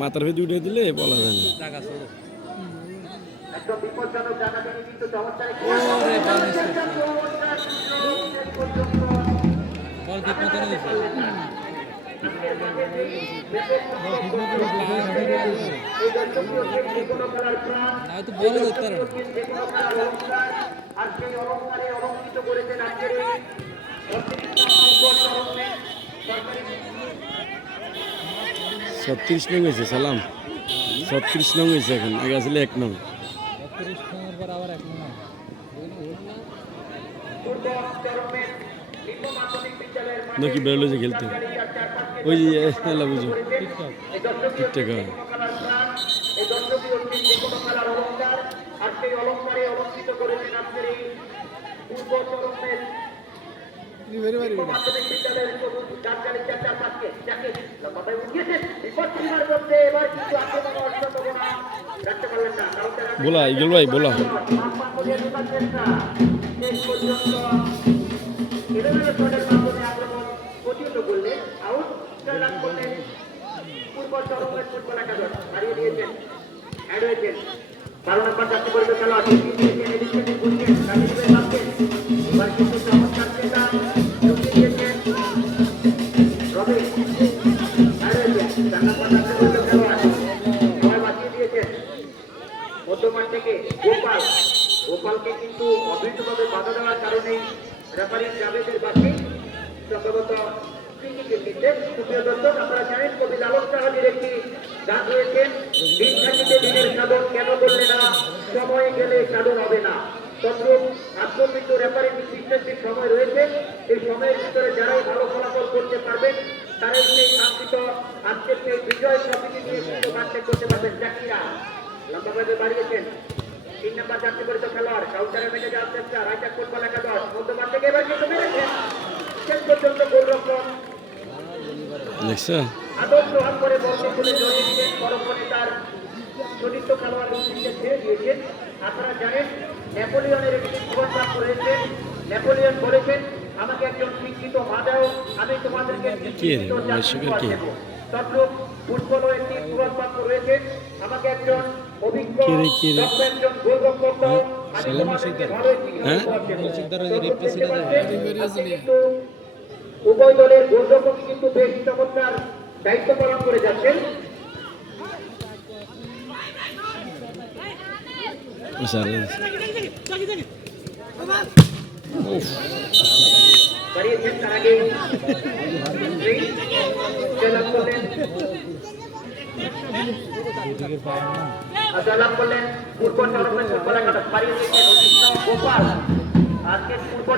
মাথার ভেতরে উঠে দিলে বলা যায় না। ছত্রিশ নং হয়েছে সালাম, 36 নং হয়েছে এখন, আগে আসলে 1 নং। নাকি বেরোলো যে খেলতে ওই যে খেলা বুঝো ঠিকঠাক হয়। बोला इगल भाई बोला মধ্যমাঠ থেকে গোপালকে কিন্তু অবৈধভাবে বাধা দেওয়ার কারণে রেফারি জাভেদের বাকি সম্ভবত সুপ্রিয় দর্শক, আপনারা জানেন কবি লালন সাহাজির একটি গান রয়েছেন, দিন থাকিতে দিনের সাধন কেন বললে না, সময় গেলে সাধন হবে না। তদ্রুপ আজকেও কিন্তু রেফারি নির্দিষ্ট সময় রয়েছে, এই সময়ের ভিতরে যারাই ভালো ফলাফল করতে পারবেন তারাই সেই কাঙ্ক্ষিত আজকের সেই বিজয় ট্রফিটি নিয়ে কিন্তু কাজটা করতে পারবেন। জাকিরা লম্বাভাবে বাড়িয়েছেন, 3 নম্বর যাত্রী পরিচিত খেলোয়াড় কাউন্টারে মেটে যাওয়ার চেষ্টা, রাইটার ফুটবল একাদশ মধ্যমাঠ থেকে এবার কিন্তু মেরেছেন, শেষ পর্যন্ত গোলরক্ষক আদর্শ হাত করে বলকে খুলে জড়িয়ে দিলেন, পরক্ষণে তার চরিত্র খেলোয়াড় রূপটিকে ছেড়ে দিয়েছেন। আপনারা জানেন নেপোলিয়নের একটি প্রস্তাব রয়েছে, নেপোলিয়ন বলেছেন আমাকে একজন শিক্ষিত মা দাও, আমি তোমাদেরকে তদ্রুপ ফুটবলও একটি প্রস্তাব রয়েছে, আমাকে একজন অভিজ্ঞ একজন গোলরক্ষক দাও, আমি তোমাদেরকে ভালো একটি উভয় দলের গোলরক্ষক কিন্তু বেশ চমৎকার দায়িত্ব পালন করে যাচ্ছেন। দাঁড়িয়েছেন তার আগে জয়লাভ করলেন ফুটবল টুর্নামেন্ট ফুটবল একাদশ, বাড়িয়ে দিয়েছেন গোপাল। আজকে ফুটবল